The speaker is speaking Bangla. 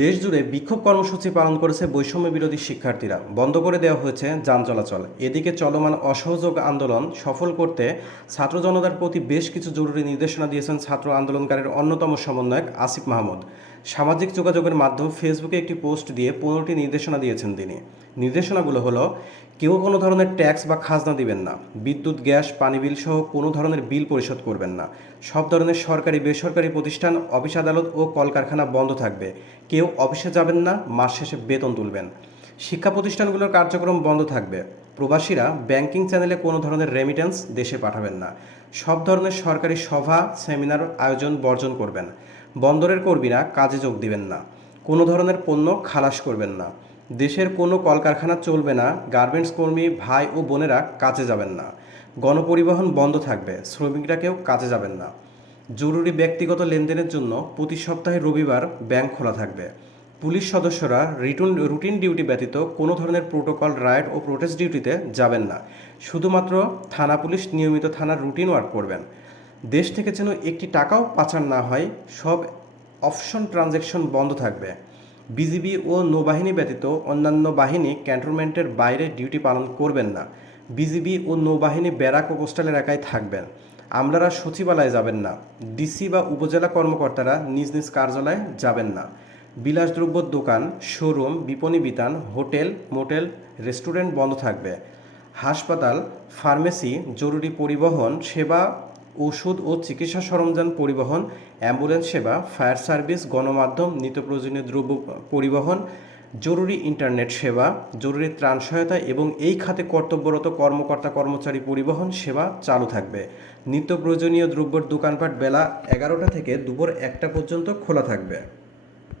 দেশ জুড়ে বিক্ষোভ কর্মসূচি পালন করেছে বৈষম্য বিরোধী শিক্ষার্থীরা। বন্ধ করে দেওয়া হয়েছে যান চলাচল। এদিকে চলমান অসহযোগ আন্দোলন সফল করতে ছাত্র জনতার প্রতি বেশ কিছু জরুরি নির্দেশনা দিয়েছেন ছাত্র আন্দোলনকারীর অন্যতম সমন্বয়ক আসিফ মাহমুদ। সামাজিক যোগাযোগের মাধ্যমে ফেসবুকে একটি পোস্ট দিয়ে পনেরোটি নির্দেশনা দিয়েছেন তিনি। নির্দেশনাগুলো হলো, কেউ কোনো ধরনের ট্যাক্স বা খাজনা দিবেন না, বিদ্যুৎ, গ্যাস, পানি বিল সহ কোনো ধরনের বিল পরিশোধ করবেন না। সব ধরনের সরকারি, বেসরকারি প্রতিষ্ঠান, অফিস আদালত ও কলকারখানা বন্ধ থাকবে। কেউ অফিসে যাবেন না, মাস শেষে বেতন তুলবেন। শিক্ষা প্রতিষ্ঠানগুলোর কার্যক্রম বন্ধ থাকবে। প্রবাসীরা ব্যাংকিং চ্যানেলে কোনো ধরনের রেমিটেন্স দেশে পাঠাবেন না। সব ধরনের সরকারি সভা সেমিনার আয়োজন, বর্জন করবেন। বন্দরের কর্মীরা কাজে যোগ দিবেন না। কোনো ধরনের পণ্য খালাস করবেন না। দেশের কোনো কলকারখানা চলবে না। গার্মেন্টস কর্মী, ভাই ও বোনেরা কাজে যাবেন না। গণপরিবহন বন্ধ থাকবে। শ্রমিকরা কেউ কাজে যাবেন না। জরুরি ব্যক্তিগত লেনদেনের জন্য প্রতি সপ্তাহে রবিবার ব্যাংক খোলা থাকবে। পুলিশ সদস্যরা রিটুন, রুটিন ডিউটি ব্যতীত কোনো ধরনের প্রোটোকল, রাইড ও প্রোটেস্ট ডিউটিতে যাবেন না। শুধুমাত্র থানা পুলিশ নিয়মিত থানার রুটিন ওয়ার্ক করবেন। দেশ থেকে যেন একটি টাকাও পাচার না হয়, সব অপশন ট্রানজ্যাকশন বন্ধ থাকবে। বিজিবি ও নৌবাহিনী ব্যতীত অন্যান্য বাহিনী ক্যান্টনমেন্টের বাইরে ডিউটি পালন করবেন না। বিজিবি ও নৌবাহিনী ব্যারাক ও কোস্টাল এলাকায় থাকবেন। আমলারা সচিবালয়ে যাবেন না। ডিসি বা উপজেলা কর্মকর্তারা নিজ নিজ কার্যালয়ে যাবেন না। বিলাসদ্রব্যর দোকান, শোরুম, বিপণী বিতান, হোটেল, মোটেল, রেস্টুরেন্ট বন্ধ থাকবে। হাসপাতাল, ফার্মেসি, জরুরি পরিবহন, সেবা ওষুধ ও চিকিৎসা সরঞ্জাম পরিবহন, অ্যাম্বুলেন্স সেবা, ফায়ার সার্ভিস, গণমাধ্যম নিত্য প্রয়োজনীয় দ্রব্য পরিবহন, জরুরি ইন্টারনেট সেবা, জরুরি ত্রাণ সহায়তা এবং এই খাতে কর্তব্যরত কর্মকর্তা কর্মচারী পরিবহন সেবা চালু থাকবে। নিত্য প্রয়োজনীয় দ্রব্যের দোকানপাট বেলা এগারোটা থেকে দুপুর একটা পর্যন্ত খোলা থাকবে।